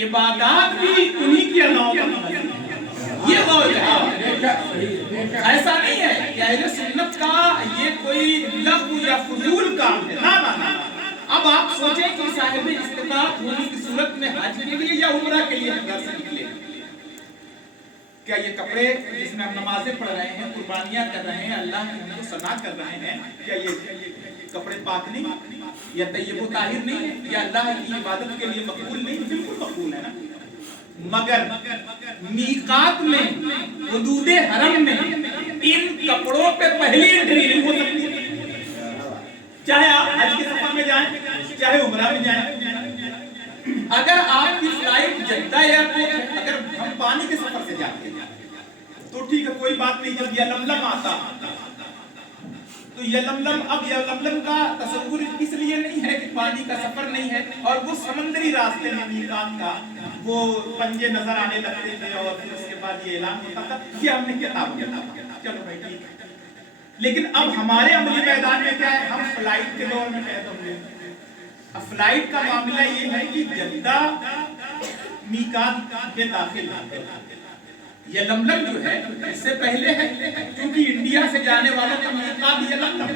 इबादत भी उन्हीं की अल्लाह पर ये गौर करें। ऐसा नहीं है कि अहले सुन्नत का ये कोई लघु या फजूल काम है, ना ना ना। अब आप सोचें कि साहिब इस्तिताअत होने की सूरत में हज के लिए या उम्रा के लिए घर से निकले, क्या ये कपड़े जिसमें हम नमाजें पढ़ रहे हैं, कुर्बानियां कर रहे हैं, अल्लाह ने हमको सना कर रहे हैं, क्या ये कपड़े पाक नहीं या तय्यब ताहिर नहीं है, या अल्लाह की इबादत के लिए मकबूल नहीं? बिल्कुल मकबूल है ना। मगर मीकात में, हुदूद हरम में इन कपड़ों पे पहली एंट्री नहीं हो सकती, चाहे आप हज के सफर में जाएं, चाहे उम्रा में जाएं। अगर आपकी फ्लाइट जद्दा एयरपोर्ट है, अगर हम पानी के सफर से जाते हैं तो ठीक है, कोई बात नहीं। जब यलमलम आता तो यलमलम, अब यलमलम का तसव्वुर इसलिए नहीं है कि पानी का सफर नहीं है, और वो समंदरी रास्ते में मीकात का वो पंजे नजर आने लगते थे, और फिर उसके बाद ये ऐलान होता था कि हमने किताब किया। चलो भाई ठीक है, लेकिन अब हमारे अमली मैदान में क्या है, हम फ्लाइट के दौर में कैद हो गए। अब फ्लाइट का मामला ये है कि जद्दा मीकात के दाखिल यलमलम जो है इससे पहले है, क्योंकि इंडिया से जाने वालों का मीकात यलमलम।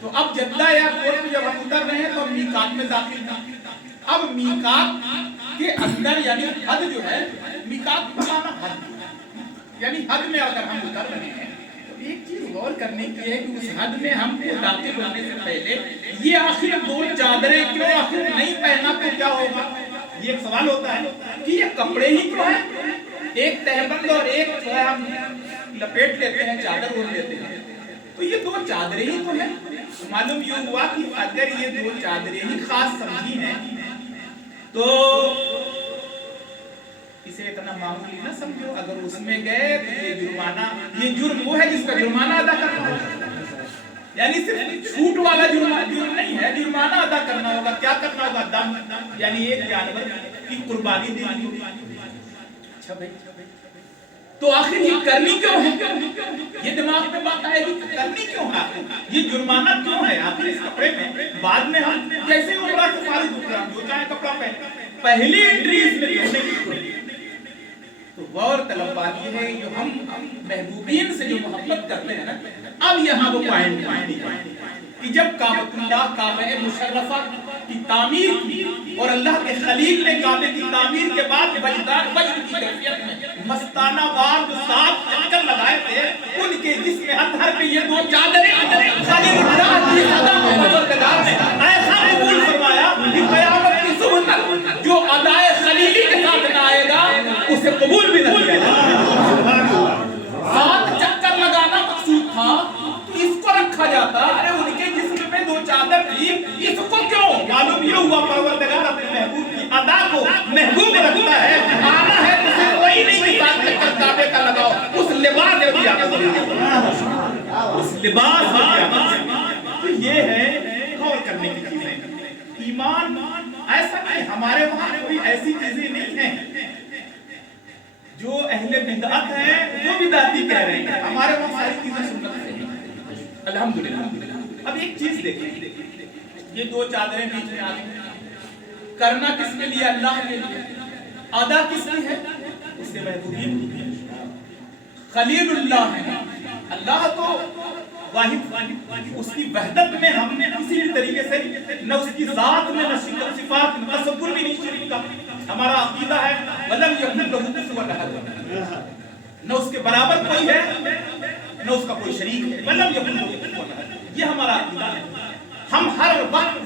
तो अब जद्दा एयरपोर्ट पे जब हम उतर रहे हैं तो मीकात में दाखिल हैं। अब मीकात के अंदर यानी हद जो है, मीकात बनाना हद, यानी हद में अगर हम उतर रहे हैं तो एक चीज गौर करने की है कि उस हद में हमको दाखिल होने से पहले ये आखिर दो चादरें क्यों आखिर नहीं पहना तो क्या होगा, ये एक सवाल होता है कि ये कपड़े ही क्यों हैं, एक तहबंद और एक जो है हम लपेट लेते हैं, चादर ओढ़ लेते हैं, तो ये दो चादरें ही तो हैं। मालूम ये हुआ कि अगर ये दो चादरें ही खास समझी हैं तो इसे इतना मामूली ना समझो। अगर उसमें गए तो ये जुर्माना, ये जुर्म वो है जिसका जुर्माना अदा करना होगा, यानी सिर्फ छूट वाला जुर्म नहीं है, जुर्माना अदा करना होगा। क्या करना होगा? दम, यानी एक जानवर की कुर्बानी देनी होगी। अच्छा भाई, तो आखिर ये करनी क्यों है? ये दिमाग में बात आएगी, करनी क्यों है, ये जुर्माना क्यों है आखिर इस कपड़े में? बाद में हम जैसे उम्रा के फारिग उतरा, जो चाहे कपड़ा पहने, पहली एंट्री इसमें जोड़ने की। तो गौर तलब बात ये है, जो हम महबूबीन से जो मोहब्बत करते हैं ना, अब यहाँ वो पॉइंट कि जब काबतुल्लाह काबे मुशर्रफा की तामीर की और अल्लाह के खलील ने काबे की तामीर के बाद बजदार वज्र की कैफियत में मस्ताना वार जो 7 चक्कर लगाए थे, उनके जिस्म अतहर पे ये दो चादरें खलीलुल्लाह की अदा परवरदिगार ने ऐसा कबूल फरमाया कि क़यामत की सुबह तक जो अदाए खलीली के साथ ना आएगा उसे कबूल भी नहीं किया जाएगा। 7 चक्कर लगाना मकसूद था तो इसको रखा जाता, अरे उनके जिस्म में दो चादर थी, इसको क्यों? मालूम ये हुआ परवरदिगार अपने महबूब की अदा को महबूब रखता है, आना है तो सिर्फ वही नहीं कि 7 चक्कर काबे का लगाओ, उस लिबास में भी आना जरूरी, उस लिबास में भी आना। तो ये है गौर करने की चीजें। ईमान ऐसा नहीं, हमारे वहां कोई ऐसी चीजें नहीं है जो अहले बिदअत है वो बिदअती कह रहे हैं, हमारे वहां सारी चीजें सुन्नत से अल्हम्दुलिल्लाह। अब एक चीज देखें, ये दो चादरें बीच में आ गई, करना किसके लिए? अल्लाह के लिए। अदा किसकी है? उसके महबूबीन की। खलीलुल्लाह है, अल्लाह तो वाहिद, उसकी वहदत में हमने किसी भी तरीके से न उसकी जात में न सिफात में तसव्वुर भी नहीं शरीक का। हमारा अकीदा है वलम यकुन लहू कुफुवन अहद, न उसके बराबर कोई है न उसका कोई शरीक है, वलम यकुन लहू कुफुवन अहद, ये हमारा अकीदा है। हम हर वक्त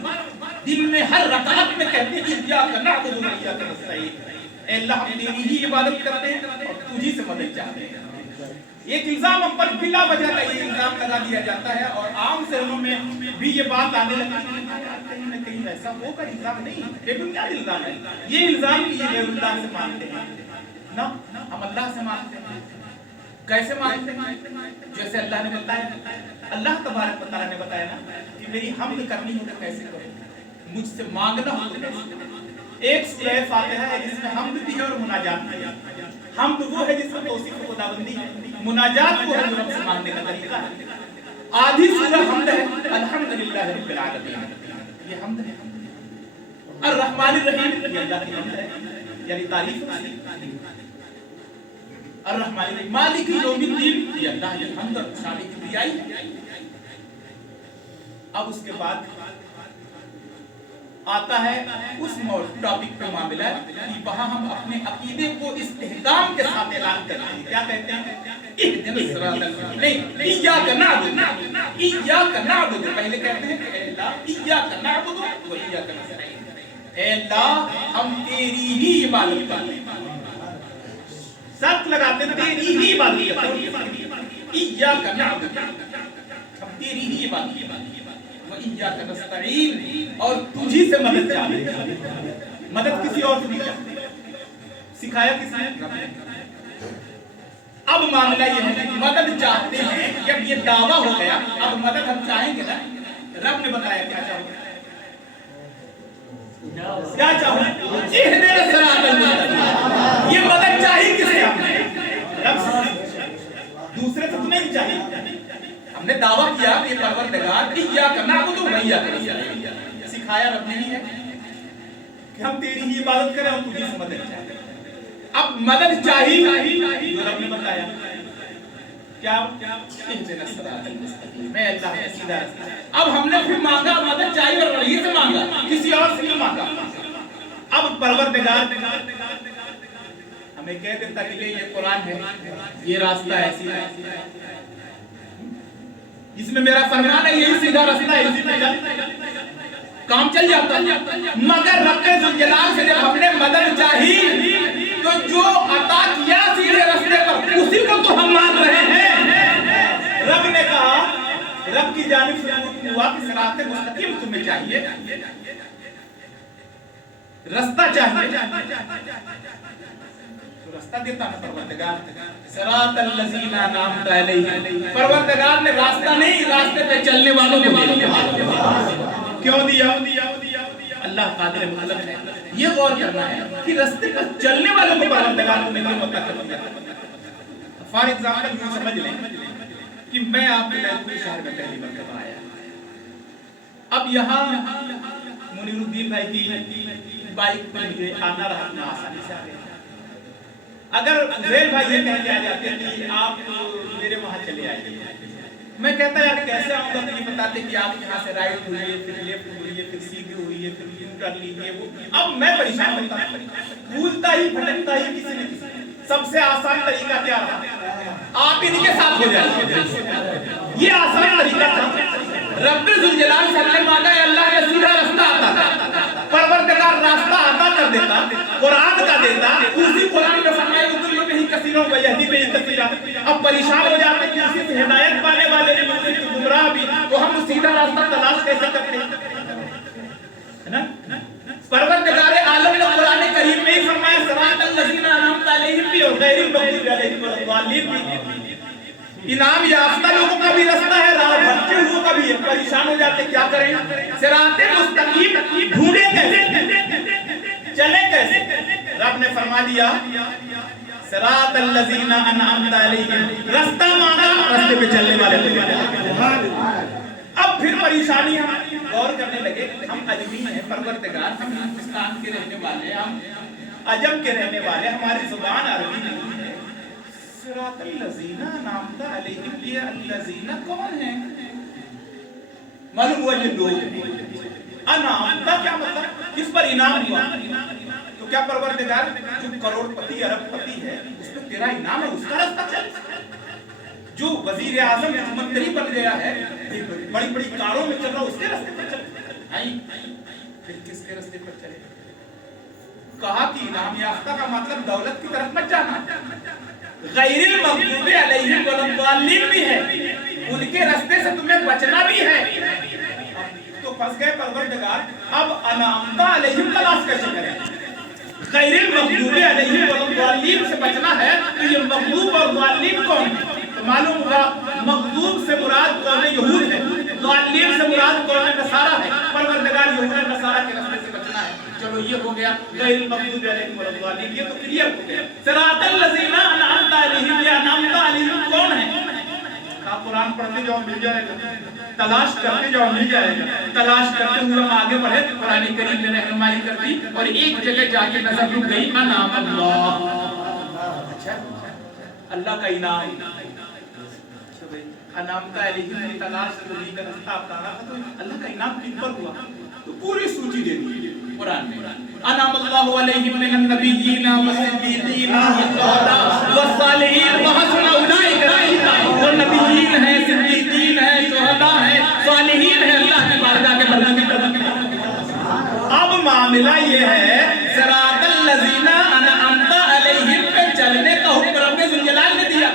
दिन में हर रकात में कहते हैं इय्याका नअबुदु व इय्याका नस्तईन, ऐ अल्लाह हम तेरी ही इबादत करते हैं और तुझी से मदद चाहते हैं। एक इल्जाम हम पर बिला वजह का ये इल्जाम लगा दिया जाता है, और आम शहरों में भी ये बात आने लगी कहीं न कहीं ऐसा होगा। इल्जाम नहीं, बेबुनियाद इल्जाम है ये। इल्जाम की ये गैरुल्लाह से मानते हैं ना, हम अल्लाह से मानते हैं। कैसे मानते हैं? जैसे अल्लाह ने बताया, अल्लाह तबारक व तआला ने बताया ना कि मेरी हम्द करनी हो तो कैसे करो, मुझसे मांगना हो तो कैसे। एक सूरह फातिहा है जिसमें हम्द भी है और मुनाजात भी है। हम्द वो है जिसमें तौसीफ खुदाबंदी है, मुनाजात वो है जो रब से मांगने का तरीका है। आधी सूरह हम्द है, अल्हम्दुलिल्लाह रब्बिल आलमीन, ये हम्द है। अर्रहमानिर रहीम, ये अल्लाह की हम्द है। यानी तारीफ अर्रहमान मालिक यौमिद्दीन, ये अल्लाह की हम्द और शान की किबरियाई है। अब उसके बाद आता है उस टॉपिक पे मामला कि वहां हम अपने अकीदे को इस्तेहकाम के साथ ऐलान करते हैं। क्या कहते हैं? इहदिनस सिरातल नहीं, इय्याका नअबुदु, इय्याका नअबुदु। पहले कहते हैं कि अल्लाह इय्याका नअबुदु व इय्याका नस्तईन, ऐ अल्लाह हम तेरी ही इबादत करते हैं। शर्त लगाते हैं तेरी ही इबादत करते हैं। इय्याका नअबुदु, हम तेरी ही इबादत करते हैं, इय्याका नस्तईन, और तुझी से मदद चाहते। मदद किसी और से नहीं चाहते, सिखाया किसने? रब ने। अब मामला ये है कि मदद चाहते हैं, जब ये दावा हो गया, अब मदद हम चाहेंगे ना। रब ने बताया क्या चाहोगे, क्या चाहोगे? इहदिनस सिरातल मुस्तकीम। ये मदद चाहिए किसे? हमने रब से, दूसरे से तो नहीं चाहिए। हमने दावा किया कि परवरदिगार इय्याका नअबुदु व इय्याका नस्तईन, सिखाया रब ने ही है कि हम तेरी ही इबादत करें और तुझी से मदद चाहें। अब मदद चाहिए जो रब ने बताया क्या? इहदिनस सिरातल मुस्तकीम, मैं अल्लाह का सीधा रास्ता। अब हमने फिर मांगा मदद चाहिए और वही से मांगा, किसी और से नहीं मांगा। अब परवरदिगार हमें कह देता कि ये कुरान है, ये रास्ता है, सीधा इसमें मेरा फरमान है, यही सीधा रास्ता है, इसी पे चल, काम चल जाता। मगर रब्बे जुल जलाल से जब हमने मदद चाहिए तो जो अता किया सीधे रास्ते पर, उसी को तो हम मान रहे हैं। रब ने कहा, रब की जानिब से हुआ कि सिरात मुस्तकीम तुम्हें चाहिए, रास्ता चाहिए, तो रास्ता देता है परवरदिगार। सिरातल लज़ीना अनअमता अलैहिम, परवरदिगार ने रास्ता नहीं, रास्ते पे चलने वालों को दिया। क्यों दिया? अल्लाह कादिर मुतलक है। ये गौर करना है कि रास्ते पर चलने वालों को परवरदिगार ने नहीं होता कर दिया। फॉर एग्जांपल यूं समझ लें कि मैं आपके लखनऊ शहर में पहली मरतबा आया, अब यहाँ मुनीरुद्दीन भाई की बाइक पर मुझे आना रहा, अपना आसानी से आ गया। अगर ज़ैल भाई ये कह के आ जाते कि आप मेरे वहाँ चले आइए, मैं कहता यार कैसे आऊँगा, तो ये बताते कि आप यहाँ से राइट हुई, फिर लेफ्ट हुई, फिर सीधी हुई, फिर यू टर्न लीजिए। वो अब मैं परेशान होता, भूलता ही भटकता ही किसी न किसी। सबसे आसान तरीका क्या था? आप इनके साथ हो जाइए, ये आसान तरीका था। रब्बे जुल जलाल से हमने मांगा, अल्लाह का सीधा रास्ता आता था, परवरदिगार रास्ता आता कर देता, कुरान का देता, उसी कुरान में फरमाया उदुल्लु बिही कसीरों व यहदी बिही कसीरा। अब परेशान हो जाते कि उसी से हिदायत पाने वाले भी गुमराह भी, तो हम सीधा रास्ता तलाश कैसे करते हैं ना? परवरदिगार आलम ने कुरान करीम में ही फरमाया सिरातल लज़ीना अनअमता अलैहिम भी और गैरिल मग़दूबि अलैहिम वलद्दाल्लीन भी। इनाम याफ्ता लोगों का भी रास्ता है, राह भटके हुओं का भी है। परेशान हो जाते क्या करें? सिराते मुस्तकीम ढूंढे कैसे, चले कैसे? रब ने फरमा दिया सिरातल लज़ीना अनअमता अलैहिम, रास्ता मांगा, रास्ते पे चलने वाले। अब फिर परेशानी हम गौर करने लगे, हम अजमी हैं परवरदिगार, हम हिंदुस्तान के रहने वाले, हम अजम के रहने वाले, हमारी जुबान अरबी नहीं है। सिरातल लज़ीना अनअमता अलैहिम, ये अल्लज़ीना कौन है? मालूम हुआ ये लोग। अनअमता क्या मतलब? किस पर इनाम हुआ? तो क्या परवरदिगार जो करोड़पति अरबपति है उस पर तेरा इनाम है, उसका रास्ता चल। जो वजीर आजम मंत्री बन गया है, बड़ी बड़ी कारों में चल रहा, उसके रास्ते पर चल। फिर किसके रास्ते पर चले? कहा कि इनाम याफ्ता का मतलब दौलत की तरफ मत जाना, गैरिल मग़दूबि अलैहिम वलद्दाल्लीन भी है, उनके रास्ते से तुम्हें बचना भी है। तो फंस गए परवरदिगार, अब अनअमता अलैहिम तलाश कैसे करें? गैरिल मग़दूबि अलैहिम वलद्दाल्लीन से बचना है, तो ये मग़दूब और ज़ालिम कौन है? तो मालूम हुआ मग़दूब से मुराद कौम यहूद है, ज़ालिम से मुराद कौम नसारा है। परवरदिगार यहूद और नसारा के रास्ते से बचना है। चलो ये हो गया गैरिल मग़दूबि अलैहिम वलद्दाल्लीन, ये तो क्लियर हो गया। सिरातल लज़ीना अनअमता अलैहिम, या अनअमता अलैहिम कौन है? आप कुरान पढ़ते जाओ मिल जाएगा, तलाश करते जाओ मिल जाएगा। तलाश करते हुए हम आगे बढ़े, कुरान करीम ने रहनुमाई कर दी और एक जगह जाके नजर रुक गई, अनाम अल्लाह, अल्लाह का इनाम। अनामता अलैहिम तलाश करने का रास्ता अपनाना था, तो अल्लाह का इनाम किन पर हुआ, तो पूरी सूची दे दी कुरान में। अनाम अल्लाहु अलैहिम मिनन नबिय्यीना वस्सिद्दीकीन वश्शुहदा वस्सालिहीन व हसुन उलाइका रफीका। वो नबिय्यीन है, सिद्दीकीन है, शुहदा है, सालिहीन है, अल्लाह की बारगाह के बंदे। अब मामला ये है, सिरातल लज़ीना अनअमता अलैहिम पे चलने का हुक्म रब्बे ज़ुल जलाल ने दिया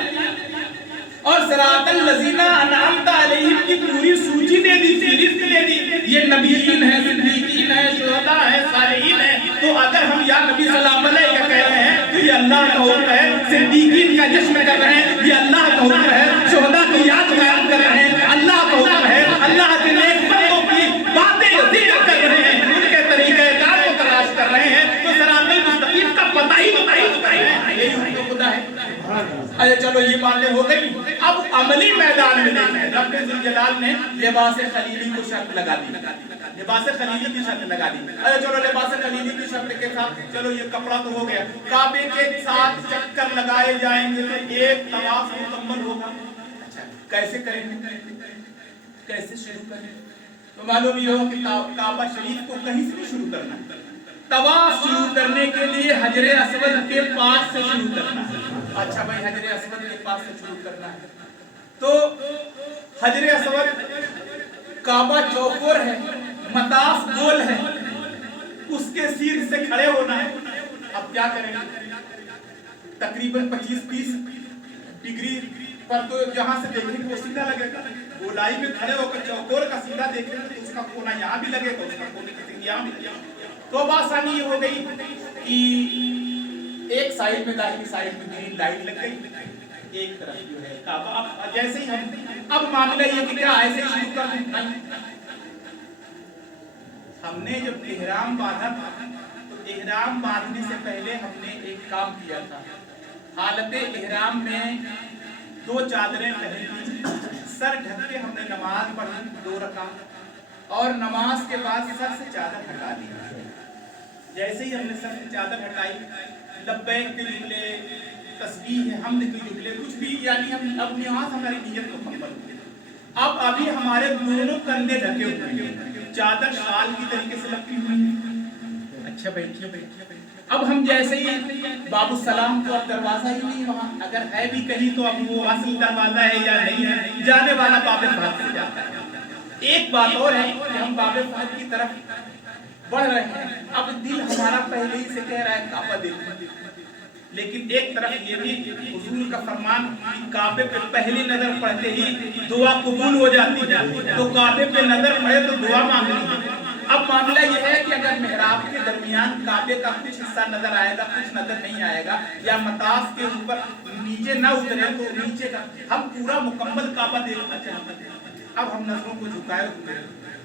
और सिरातल लज़ीना अनअमता अलैहिम की पूरी सूची दे दी, फहरिस्त दे दी। ये नबिय्यीन है, सिद्दीकीन है, शुहदा है, सालिहीन है। तो अगर हम या नबी सल्लल्लाहु अलैहि वसल्लम कह रहे हैं तो ये अल्लाह का हुक्म है, सिद्दीकीन का जश्न कर रहे हैं, ये अल्लाह का हुक्म है, शुहदा की याद बयान कर रहे हैं, अल्लाह का हुक्म है, अल्लाह के नेक बंदों की बातें जिक्र कर रहे हैं, उनके तरीक़ेकार को तलाश कर रहे हैं। तो सिरातुल मुस्तकीम का पता ही यही हुक्म खुदा है। अरे चलो ये बातें हो गई, अब अमली मैदान में देखें, रब्बे ज़ुल जलाल ने लिबास खलीली को शर्त लगा दी, लिबास खलीली की शर्त लगा दी। अरे चलो लिबास खलीली की शर्त के साथ चलो ये कपड़ा तो हो गया, काबे के 7 चक्कर लगाए जाएंगे तो एक तवाफ मुकम्मल होगा। अच्छा कैसे करेंगे, कैसे शुरू करें, तो मालूम ये हो कि काबा शरीफ को कहीं से भी शुरू करना है। तवाफ शुरू करने के लिए हजरे अस्वद के पास से शुरू करना है। अच्छा भाई हजरे अस्वद के पास से शुरू करना है, तो हजरे अस्वद काबा चौकोर है, मताफ गोल है, उसके सिर से खड़े होना है। अब क्या करेंगे, तकरीबन 25-30 डिग्री पर तो जहां से देखेंगे वो सीधा लगेगा, गोलाई में खड़े होकर चौकोर का सीधा देखेंगे तो उसका कोना यहाँ भी लगेगा, उसका कोना यहाँ भी लगेगा। तो अब आसानी ये हो गई कि एक साइड में दाहिनी साइड में ग्रीन लाइट लग गई, एक तरफ जो है काबा। अब जैसे ही हम अब मामला ये कि क्या ऐसे ही शुरू कर दें, हमने जब इहराम बांधा था तो इहराम बांधने से पहले हमने एक काम किया था, हालत इहराम में 2 चादरें पहनी, सर ढक के हमने नमाज पढ़ी 2 रकात और नमाज के बाद सर से चादर हटा दी। जैसे ही हमने सर से चादर हटाई, लब्बैक के जुमले, तस्बीह, हम्द के जुमले, कुछ भी यानी हम अब यहाँ हमारी नियत मुकम्मल हो। अब अभी हमारे दोनों कंधे ढके हुए हैं, चादर शाल की तरीके से लपटी हुई है। अच्छा बैठिए बैठिए बैठिए। अब हम जैसे ही बाबू सलाम तो अब दरवाजा ही नहीं वहाँ, अगर है भी कहीं तो अब वो असल दरवाजा है या नहीं है, जाने वाला बाबे फहद से जाता है। एक बात और है कि हम बाबे फहद की तरफ बढ़ रहे हैं, अब दिल हमारा पहले ही से कह रहा है काबा देखो, लेकिन एक तरफ ये भी हुजूर का फरमान कि काबे पे पहली नजर पड़ते ही दुआ कबूल हो जाती है, तो काबे पे नजर पड़े तो दुआ मांगनी है। अब मामला ये है कि अगर मेहराब के दरमियान काबे का कुछ हिस्सा नजर आएगा, कुछ नजर नहीं आएगा, या मताफ के ऊपर नीचे ना उतरे तो नीचे का हम पूरा मुकम्मल काबा देखना चाहते हैं। अब हम नजरों को झुकाए हुए,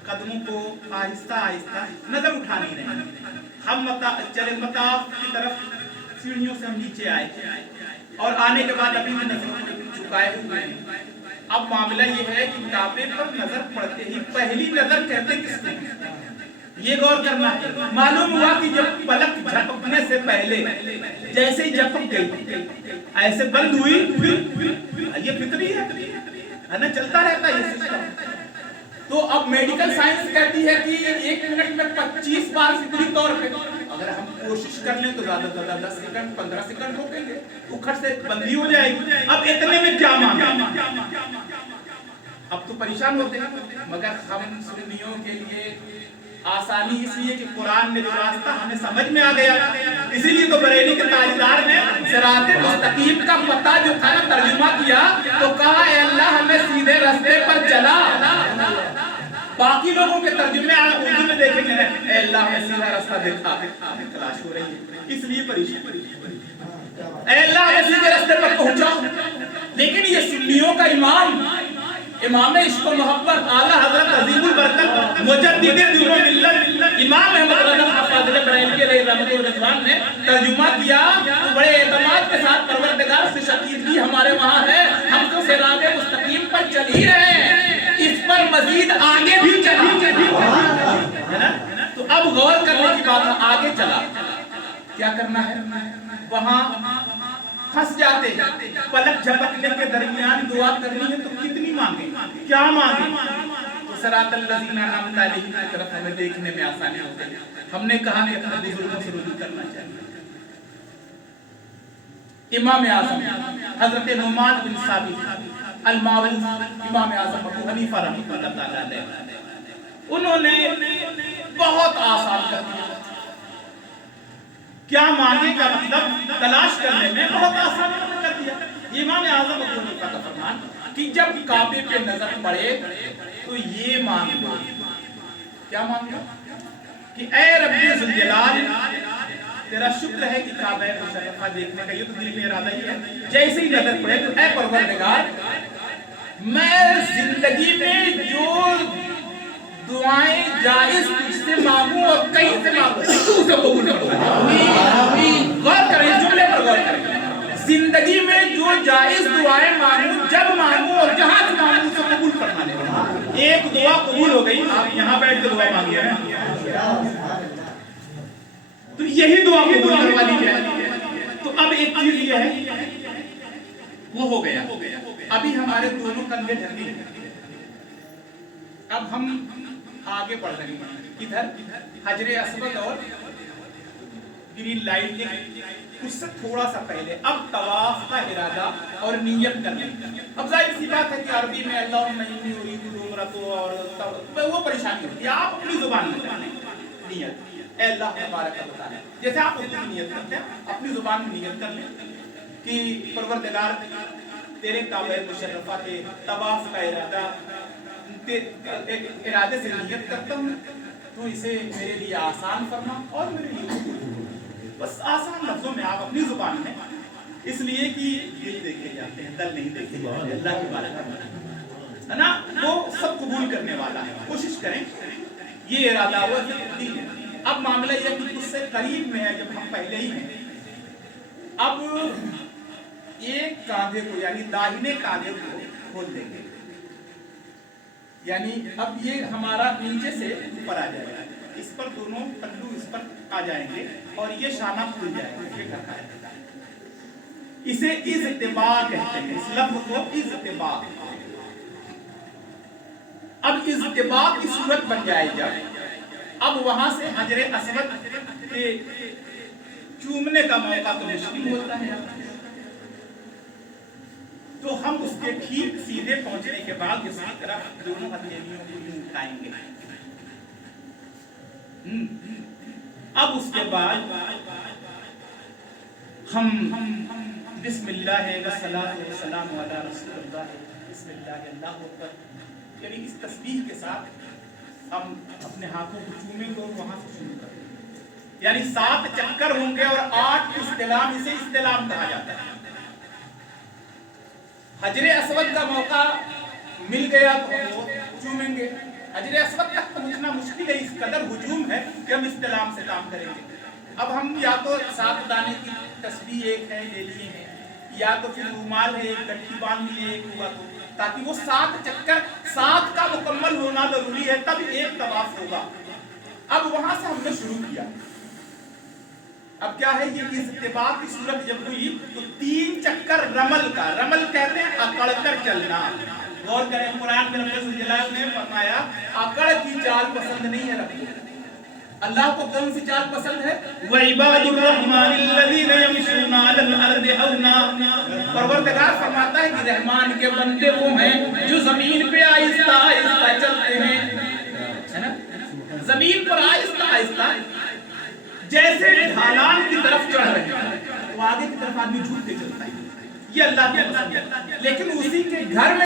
कदमों को आहिस्ता आहिस्ता नजर उठा नहीं रहे, हम चले मताफ की तरफ सीढ़ियों से हम नीचे आए और आने के बाद अभी नजर झुकाए हुए हैं। अब मामला ये है कि काबे पर नजर पड़ते ही पहली नजर कहते किसको, ये गौर करना है। मालूम हुआ कि जब पलक झपकने से पहले जैसे ही झपक गई ऐसे बंद हुई, ये फितरी है ना, चलता रहता है ये सिस्टम। तो अब मेडिकल साइंस कहती है कि 1 मिनट में 25 बार फितरी तौर पे, अगर हम कोशिश कर लें तो ज्यादा से ज्यादा 10 सेकंड 15 सेकंड रोकेंगे, उखड़ से बंदी हो जाएगी। अब इतने में क्या मांगा, अब तो परेशान होते हैं, मगर हम सुन्नियों के लिए आसानी इसलिए कि कुरान में जो रास्ता हमें समझ में आ गया, इसीलिए तो बरेली के ताजदार ने सिराते मुस्तकीम का पता जो था ना तर्जुमा किया, तो कहा ऐ अल्लाह हमें सीधे रास्ते पर चला। बाकी लोगों के तर्जुमे उर्दू में देखेंगे, ऐ अल्लाह हमें सीधा रास्ता दिखा, तलाश हो रही है, इसलिए परेशान, ऐ अल्लाह हमें सीधे रास्ते पर पहुंचा। लेकिन ये सुन्नियों का इमाम इश्क व मोहब्बत आला हजरत अजीमुल बरकत मुजद्दिद दीनुल मिल्लत इमाम अहमद रज़ा फाज़िल बरेलवी के लिए रहमत व रिज़वान ने तर्जुमा किया, तो बड़े एतमाद के साथ परवरदिगार से शकीदगी हमारे वहाँ है, हम तो सिराते मुस्तकीम पर اب غور کرنے کی بات ہے، آگے چلا کیا کرنا ہے، وہاں پھنس جاتے، پلک جھپکنے کے درمیان دعا کرنی ہے تو کتنی مانگیں، کیا مانگیں؟ تو صراط الذین انعمت علیہم کی طرف ہمیں دیکھنے میں آسانی ہو گئی۔ ہم نے کہا کہ اپنے بزرگوں سے رجوع کرنا چاہیے۔ امام اعظم حضرت نعمان بن ثابت المعروف امام اعظم ابو حنیفہ رحمۃ اللہ تعالی علیہ، انہوں نے بہت آسان کر دیا، کیا مانگے کا مطلب تلاش کرنے میں بہت آسان کر دیا۔ امام اعظم ابو حنیفہ کا فرمان کہ جب کعبے پہ نظر پڑے تو یہ مانگ لو، کیا مانگ لو کہ اے رب ذوالجلال تیرا شکر ہے کہ کعبہ مشرفہ دیکھنے کا یہ تو دل میں ارادہ ہی ہے، جیسے ہی نظر پڑے تو اے پروردگار میں زندگی میں جو دعائیں جائز تجھ سے مانگوں اور کہیں سے مانگوں تو اسے قبول کر۔ غور کریں، جملے پر غور کریں، زندگی میں جو جائز دعائیں مانگوں، جب مانگوں اور جہاں سے مانگوں اسے قبول فرمانے والا۔ ایک دعا قبول ہو گئی، آپ یہاں بیٹھ کے دعا مانگی ہے تو یہی دعا قبول کروا لی جائے۔ تو اب ایک چیز یہ ہے وہ ہو گیا، ابھی ہمارے دونوں کندھے ڈھکی ہیں، اب ہم آگے بڑھ رہے ہیں، کدھر؟ حجر اسود اور گرین لائٹ کے اس سے تھوڑا سا پہلے اب طواف کا ارادہ اور نیت کرنے۔ اب ظاہر سی بات ہے کہ عربی میں اللہم انی ارید العمرۃ اور وہ پریشانی ہوتی ہے، آپ اپنی زبان میں کریں نیت، اے اللہ تبارک و تعالی، جیسے آپ اردو کی نیت کرتے ہیں اپنی زبان میں نیت کر لیں کہ پروردگار تیرے کعبہ مشرفہ کے طواف کا ارادے سے نیت کرتا ہوں، تو اسے میرے لیے آسان فرما اور میرے لیے بس آسان لفظوں میں آپ اپنی زبان میں، اس لیے کہ دل دیکھے جاتے ہیں دل نہیں دیکھے جاتے، اللہ کے بارے میں ہے نا، وہ سب قبول کرنے والا ہے، کوشش کریں یہ ارادہ ہوا کہ دل ہے۔ اب معاملہ یہ کہ اس سے قریب میں ہے، جب ہم پہلے ہی ہیں، اب ایک کاندھے کو یعنی داہنے کاندھے کو کھول دیں گے، یعنی اب یہ ہمارا نیچے سے اوپر آ جائے گا، اس پر دونوں پلو اس پر آ جائیں گے اور یہ شانہ کھل جائے گا، یہ ڈھکا ہے، اسے اضطباء کہتے ہیں، اس لفظ کو اضطباء۔ اب اضطباء کی صورت بن جائے جب اب وہاں سے حجر اسود کے چومنے کا موقع تو مشکل ہوتا ہے، تو ہم اس کے ٹھیک سیدھے پہنچنے کے بعد اس کی طرف دونوں ہتھیلیوں کو یوں اٹھائیں گے، اب اس کے بعد ہم بسم اللہ والصلاۃ والسلام علی رسول اللہ، بسم اللہ اللہ اکبر، یعنی اس تسبیح کے ساتھ ہم اپنے ہاتھوں کو چومیں گے اور وہاں سے شروع کریں گے، یعنی 7 چکر ہوں گے اور 8 استلام، اسے استلام کہا جاتا ہے۔ حجر اسود کا موقع مل گیا تو ہم وہ چومیں گے، حجر اسود تک پہنچنا مشکل ہے، اس قدر ہجوم ہے کہ ہم استلام سے کام کریں گے۔ اب ہم یا تو 7 دانے کی تسبیح ایک ہے لے لیے ہیں، یا تو پھر رومال ہے ایک گٹھی باندھ لیے ایک ہوا تو، تاکہ وہ 7 چکر 7 کا مکمل ہونا ضروری ہے، تب ایک طواف ہوگا۔ اب وہاں سے ہم نے شروع کیا، اب کیا ہے یہ اضطباء کی صورت جب ہوئی تو 3 چکر رمل کا، رمل کہتے ہیں اکڑ کر چلنا۔ غور کریں قرآن میں رب ذوالجلال نے فرمایا اکڑ کی چال پسند نہیں ہے رب کو، اللہ کو کون سی چال پسند ہے؟ وَعِبَادُ الرَّحْمَنِ الَّذِينَ يَمْشُونَ عَلَى الْأَرْضِ هَوْنًا، پروردگار فرماتا ہے کہ رحمان کے بندے وہ ہیں جو زمین پہ آہستہ آہستہ چلتے ہیں، ہے نا، زمین پر آہستہ آہستہ جیسے ڈھالان کی طرف چڑھ رہے ہیں تو آگے کی طرف آدمی جھوک کے چلتا ہے، یہ اللہ کی پسند ہے، لیکن اسی کے گھر میں